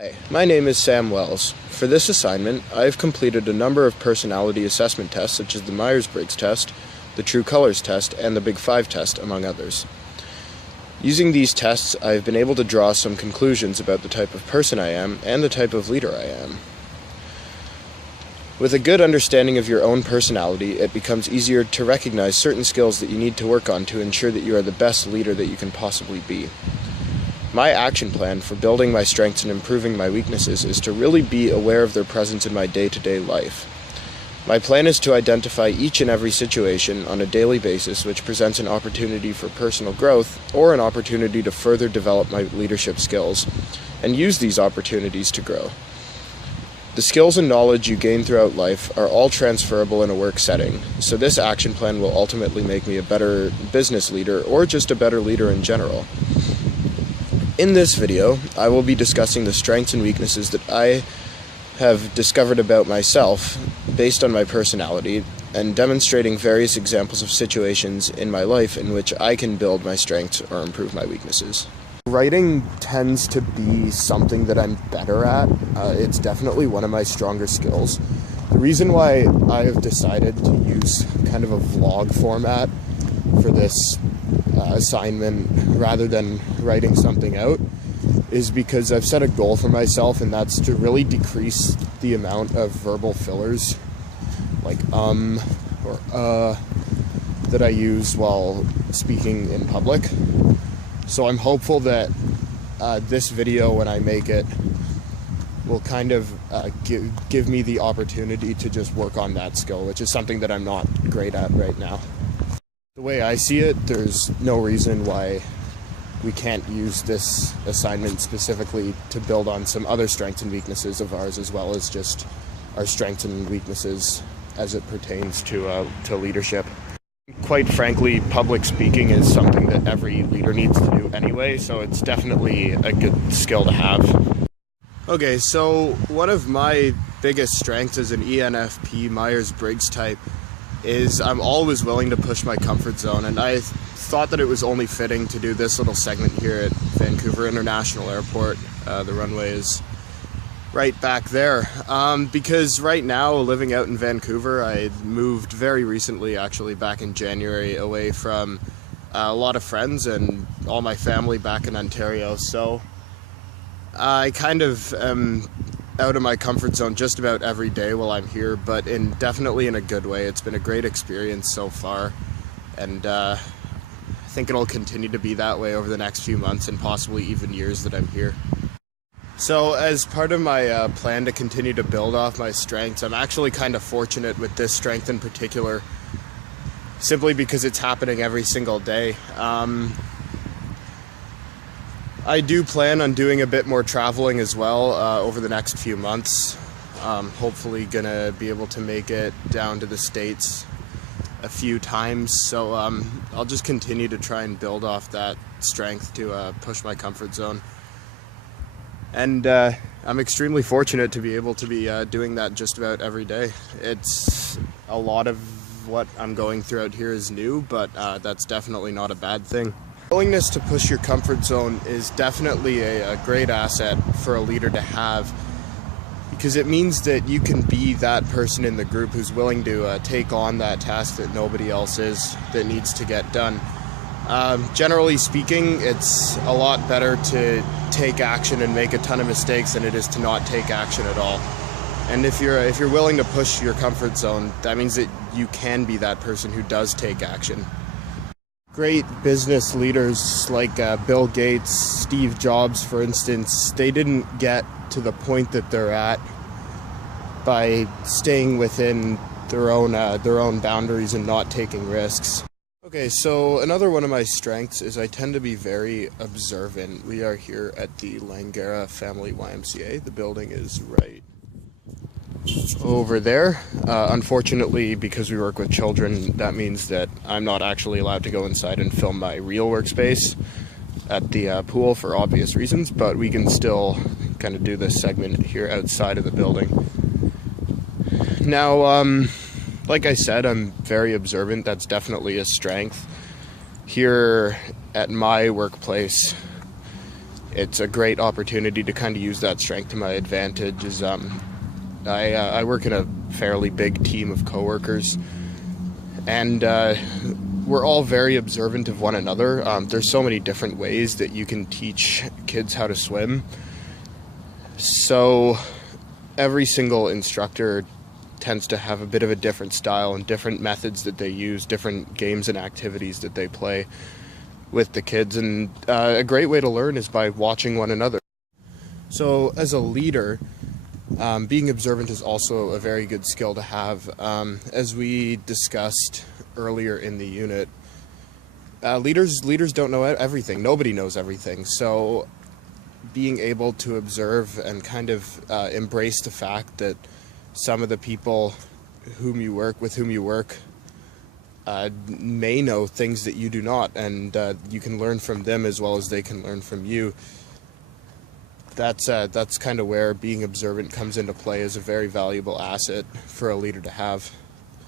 Hi, my name is Sam Wells. For this assignment, I have completed a number of personality assessment tests such as the Myers-Briggs test, the True Colors test, and the Big Five test, among others. Using these tests, I have been able to draw some conclusions about the type of person I am and the type of leader I am. With a good understanding of your own personality, it becomes easier to recognize certain skills that you need to work on to ensure that you are the best leader that you can possibly be. My action plan for building my strengths and improving my weaknesses is to really be aware of their presence in my day-to-day life. My plan is to identify each and every situation on a daily basis which presents an opportunity for personal growth or an opportunity to further develop my leadership skills, and use these opportunities to grow. The skills and knowledge you gain throughout life are all transferable in a work setting, so this action plan will ultimately make me a better business leader or just a better leader in general. In this video, I will be discussing the strengths and weaknesses that I have discovered about myself based on my personality, and demonstrating various examples of situations in my life in which I can build my strengths or improve my weaknesses. Writing tends to be something that I'm better at. It's definitely one of my stronger skills. The reason why I have decided to use kind of a vlog format for this assignment rather than writing something out is because I've set a goal for myself, and that's to really decrease the amount of verbal fillers like or that I use while speaking in public. So I'm hopeful that this video, when I make it, will kind of give me the opportunity to just work on that skill, which is something that I'm not great at right now. The way I see it, there's no reason why we can't use this assignment specifically to build on some other strengths and weaknesses of ours, as well as just our strengths and weaknesses as it pertains to leadership. Quite frankly, public speaking is something that every leader needs to do anyway, so it's definitely a good skill to have. Okay, so one of my biggest strengths as an ENFP Myers-Briggs type is I'm always willing to push my comfort zone, and I thought that it was only fitting to do this little segment here at Vancouver International Airport. The runway is right back there, because right now, living out in Vancouver, I moved very recently, actually back in January, away from a lot of friends and all my family back in Ontario, so I kind of am out of my comfort zone just about every day while I'm here, but definitely in a good way. It's been a great experience so far, and I think it'll continue to be that way over the next few months and possibly even years that I'm here. So as part of my plan to continue to build off my strengths, I'm actually kind of fortunate with this strength in particular, simply because it's happening every single day. I do plan on doing a bit more traveling as well over the next few months. Hopefully gonna be able to make it down to the States a few times, so I'll just continue to try and build off that strength to push my comfort zone. And I'm extremely fortunate to be able to be doing that just about every day. It's a lot of what I'm going through out here is new, but that's definitely not a bad thing. Willingness to push your comfort zone is definitely a great asset for a leader to have, because it means that you can be that person in the group who's willing to take on that task that nobody else is, that needs to get done. Generally speaking, it's a lot better to take action and make a ton of mistakes than it is to not take action at all. And if you're willing to push your comfort zone, that means that you can be that person who does take action. Great business leaders like Bill Gates, Steve Jobs, for instance, they didn't get to the point that they're at by staying within their own boundaries and not taking risks. Okay, so another one of my strengths is I tend to be very observant. We are here at the Langara Family YMCA. The building is right over there. Unfortunately, because we work with children, that means that I'm not actually allowed to go inside and film my real workspace at the pool for obvious reasons, but we can still kind of do this segment here outside of the building. Now, like I said, I'm very observant. That's definitely a strength. Here at my workplace, it's a great opportunity to kind of use that strength to my advantage. I work in a fairly big team of coworkers, and we're all very observant of one another. There's so many different ways that you can teach kids how to swim. So every single instructor tends to have a bit of a different style and different methods that they use, different games and activities that they play with the kids. And a great way to learn is by watching one another. So as a leader, being observant is also a very good skill to have. As we discussed earlier in the unit, leaders don't know everything. Nobody knows everything. So being able to observe and kind of embrace the fact that some of the people with whom you work may know things that you do not, and you can learn from them as well as they can learn from you. That's kind of where being observant comes into play as a very valuable asset for a leader to have.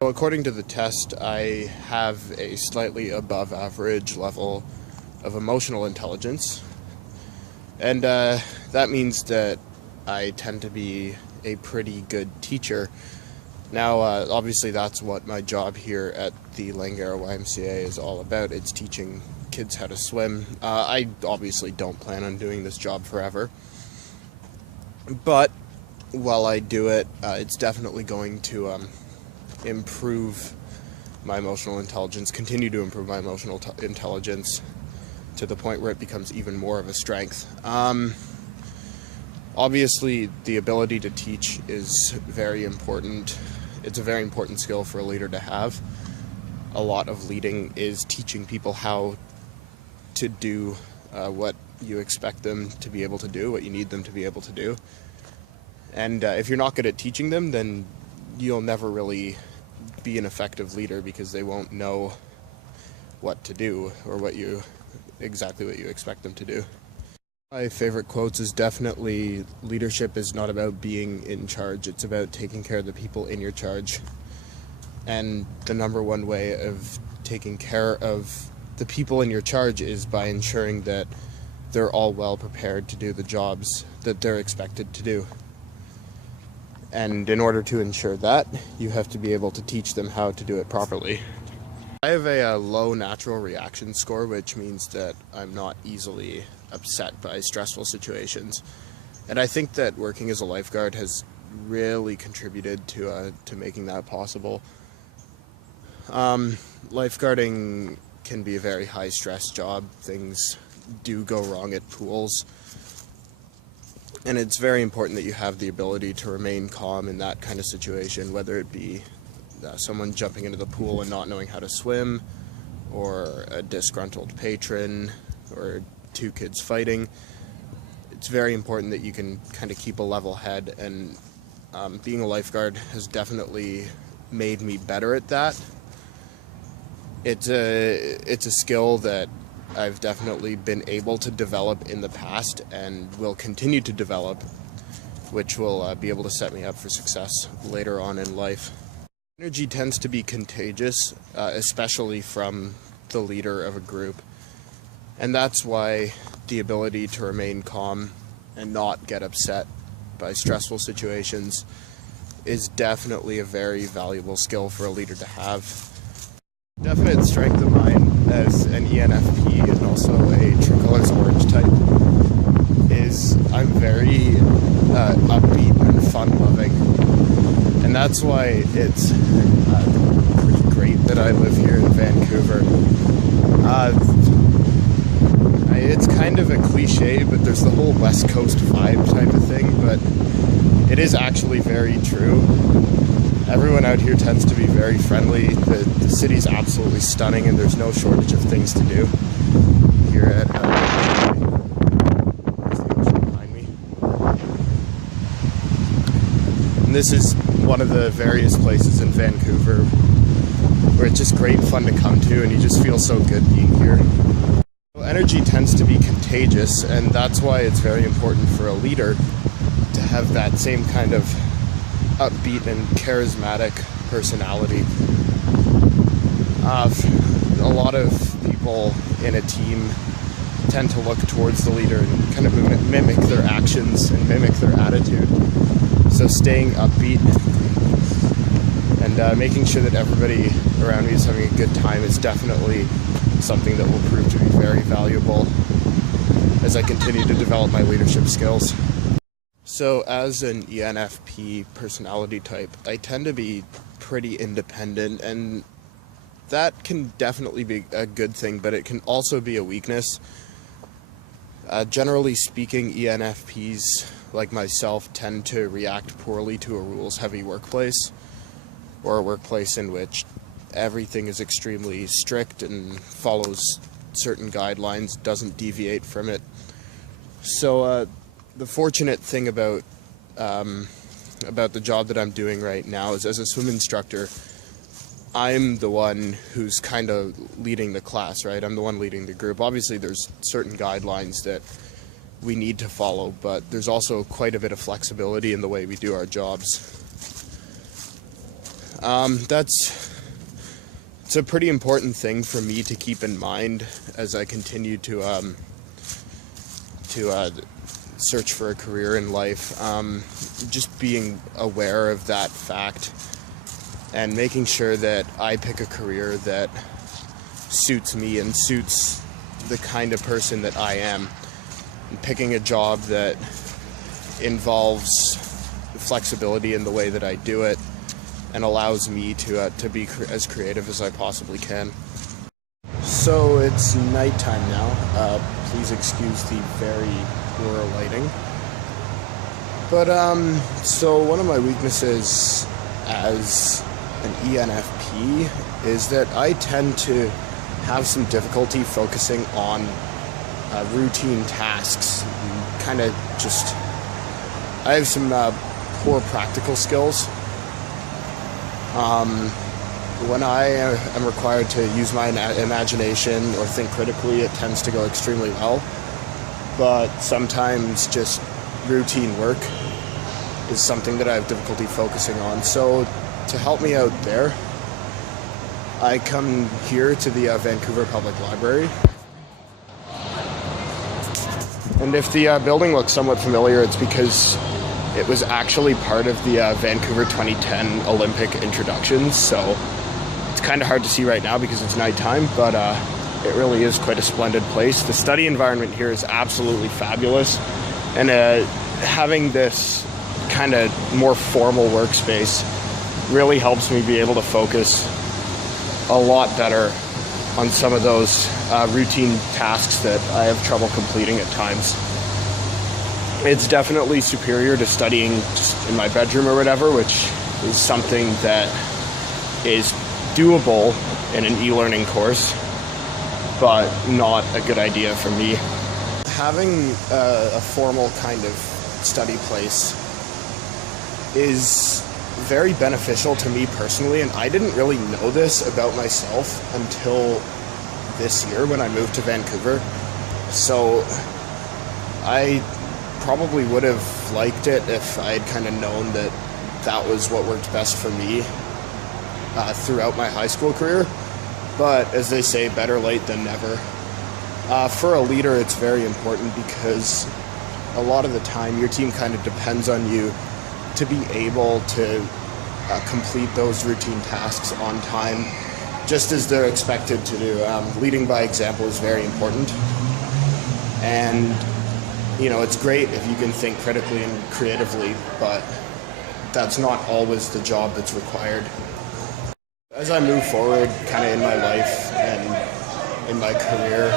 So according to the test, I have a slightly above average level of emotional intelligence, and that means that I tend to be a pretty good teacher. Now, obviously that's what my job here at the Langara YMCA is all about. It's teaching kids how to swim. I obviously don't plan on doing this job forever, but while I do it, it's definitely going to improve my emotional intelligence, continue to improve my emotional intelligence to the point where it becomes even more of a strength. Obviously, the ability to teach is very important. It's a very important skill for a leader to have. A lot of leading is teaching people how to do what you expect them to be able to do, what you need them to be able to do. And if you're not good at teaching them, then you'll never really be an effective leader, because they won't know what to do or exactly what you expect them to do. My favorite quotes is definitely, leadership is not about being in charge, it's about taking care of the people in your charge. And the number one way of taking care of the people in your charge is by ensuring that they're all well prepared to do the jobs that they're expected to do. And in order to ensure that, you have to be able to teach them how to do it properly. I have a low natural reaction score, which means that I'm not easily upset by stressful situations. And I think that working as a lifeguard has really contributed to making that possible. Lifeguarding can be a very high-stress job. Things do go wrong at pools. And it's very important that you have the ability to remain calm in that kind of situation, whether it be someone jumping into the pool and not knowing how to swim, or a disgruntled patron, or two kids fighting. It's very important that you can kind of keep a level head, and being a lifeguard has definitely made me better at that. It's a skill that I've definitely been able to develop in the past and will continue to develop, which will be able to set me up for success later on in life. Energy tends to be contagious, especially from the leader of a group. And that's why the ability to remain calm and not get upset by stressful situations is definitely a very valuable skill for a leader to have. Definite strength of mine as an ENFP and also a True Colors Orange type is I'm very upbeat and fun-loving. And that's why it's pretty great that I live here in Vancouver. It's kind of a cliche, but there's the whole West Coast vibe type of thing, but it is actually very true. Everyone out here tends to be very friendly. The city's absolutely stunning, and there's no shortage of things to do here at there's the ocean behind me. And this is one of the various places in Vancouver where it's just great fun to come to, and you just feel so good being here. Energy tends to be contagious, and that's why it's very important for a leader to have that same kind of upbeat and charismatic personality. A lot of people in a team tend to look towards the leader and kind of mimic their actions and mimic their attitude. So staying upbeat and making sure that everybody around me is having a good time is definitely something that will prove to be very valuable as I continue to develop my leadership skills. So as an ENFP personality type, I tend to be pretty independent, and that can definitely be a good thing, but it can also be a weakness. Generally speaking, ENFPs, like myself, tend to react poorly to a rules-heavy workplace, or a workplace in which everything is extremely strict and follows certain guidelines, doesn't deviate from it. So the fortunate thing about the job that I'm doing right now is, as a swim instructor, I'm the one who's kind of leading the class, right? I'm the one leading the group. Obviously, there's certain guidelines that we need to follow, but there's also quite a bit of flexibility in the way we do our jobs. It's a pretty important thing for me to keep in mind as I continue to search for a career in life. Just being aware of that fact and making sure that I pick a career that suits me and suits the kind of person that I am. And picking a job that involves flexibility in the way that I do it and allows me to be as creative as I possibly can. So it's nighttime now. Please excuse the very poor lighting. But so one of my weaknesses as an ENFP is that I tend to have some difficulty focusing on routine tasks. Kind of just, I have some poor practical skills. When I am required to use my imagination or think critically, it tends to go extremely well. But sometimes just routine work is something that I have difficulty focusing on. So to help me out there, I come here to the Vancouver Public Library. And if the building looks somewhat familiar, it's because it was actually part of the Vancouver 2010 Olympic introductions. So it's kind of hard to see right now because it's nighttime, but it really is quite a splendid place. The study environment here is absolutely fabulous, and having this kind of more formal workspace really helps me be able to focus a lot better on some of those routine tasks that I have trouble completing at times. It's definitely superior to studying just in my bedroom or whatever, which is something that is doable in an e-learning course, but not a good idea for me. Having a formal kind of study place is very beneficial to me personally, and I didn't really know this about myself until this year when I moved to Vancouver. So I probably would have liked it if I had kind of known that that was what worked best for me throughout my high school career. But as they say, better late than never. For a leader, it's very important because a lot of the time your team kind of depends on you to be able to complete those routine tasks on time, just as they're expected to do. Leading by example is very important. And it's great if you can think critically and creatively, but that's not always the job that's required. As I move forward kind of in my life and in my career,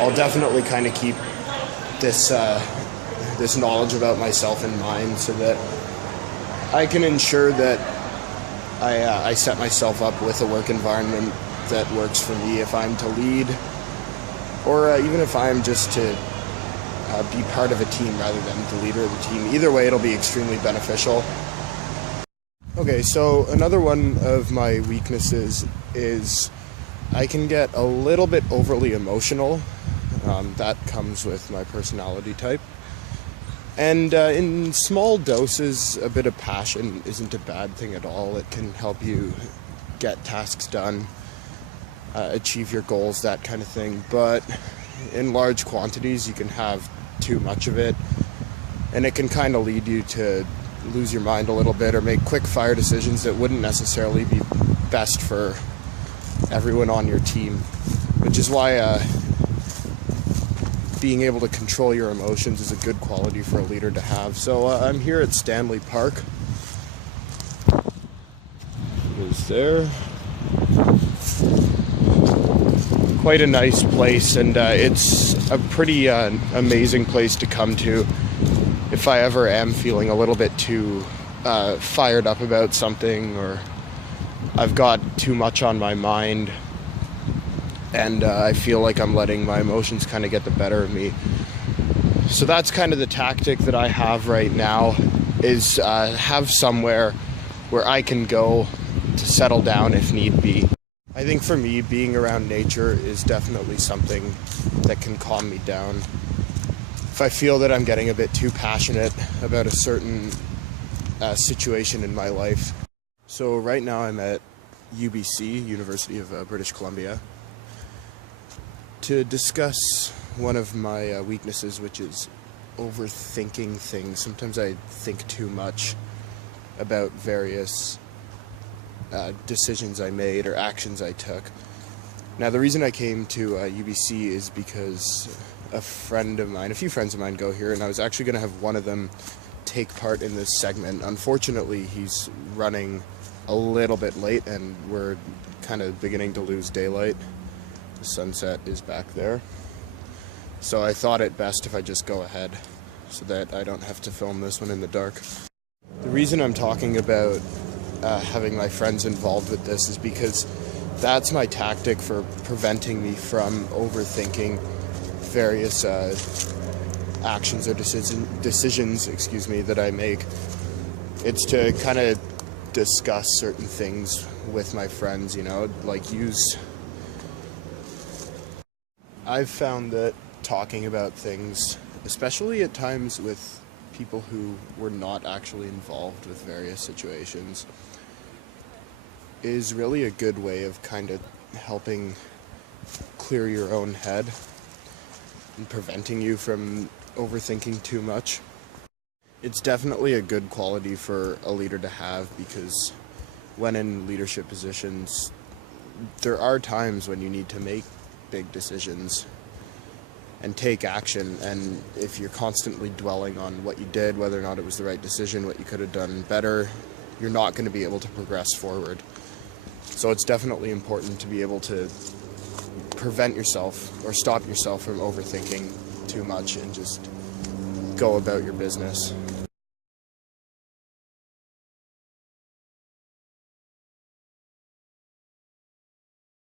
I'll definitely kind of keep this this knowledge about myself in mind so that I can ensure that I set myself up with a work environment that works for me if I'm to lead, or even if I'm just to be part of a team rather than the leader of the team. Either way, it'll be extremely beneficial. Okay, so another one of my weaknesses is I can get a little bit overly emotional. That comes with my personality type. And in small doses, a bit of passion isn't a bad thing at all. It can help you get tasks done, achieve your goals, that kind of thing. But in large quantities, you can have too much of it, and it can kind of lead you to lose your mind a little bit or make quick fire decisions that wouldn't necessarily be best for everyone on your team, which is why being able to control your emotions is a good quality for a leader to have. So I'm here at Stanley Park. It is there. Quite a nice place, and it's a pretty amazing place to come to if I ever am feeling a little bit too fired up about something, or I've got too much on my mind and I feel like I'm letting my emotions kind of get the better of me. So that's kind of the tactic that I have right now, is have somewhere where I can go to settle down if need be. I think for me, being around nature is definitely something that can calm me down. If I feel that I'm getting a bit too passionate about a certain situation in my life. So right now I'm at UBC, University of British Columbia, to discuss one of my weaknesses, which is overthinking things. Sometimes I think too much about various decisions I made or actions I took. Now, the reason I came to UBC is because a few friends of mine go here, and I was actually going to have one of them take part in this segment. Unfortunately, he's running a little bit late, and we're kind of beginning to lose daylight. The sunset is back there. So I thought it best if I just go ahead so that I don't have to film this one in the dark. The reason I'm talking about having my friends involved with this is because that's my tactic for preventing me from overthinking various actions or decisions that I make. It's to kind of discuss certain things with my friends, I've found that talking about things, especially at times with people who were not actually involved with various situations, is really a good way of kind of helping clear your own head and preventing you from overthinking too much. It's definitely a good quality for a leader to have, because when in leadership positions, there are times when you need to make big decisions and take action, and if you're constantly dwelling on what you did, whether or not it was the right decision, what you could have done better, you're not going to be able to progress forward. So it's definitely important to be able to prevent yourself or stop yourself from overthinking too much and just go about your business.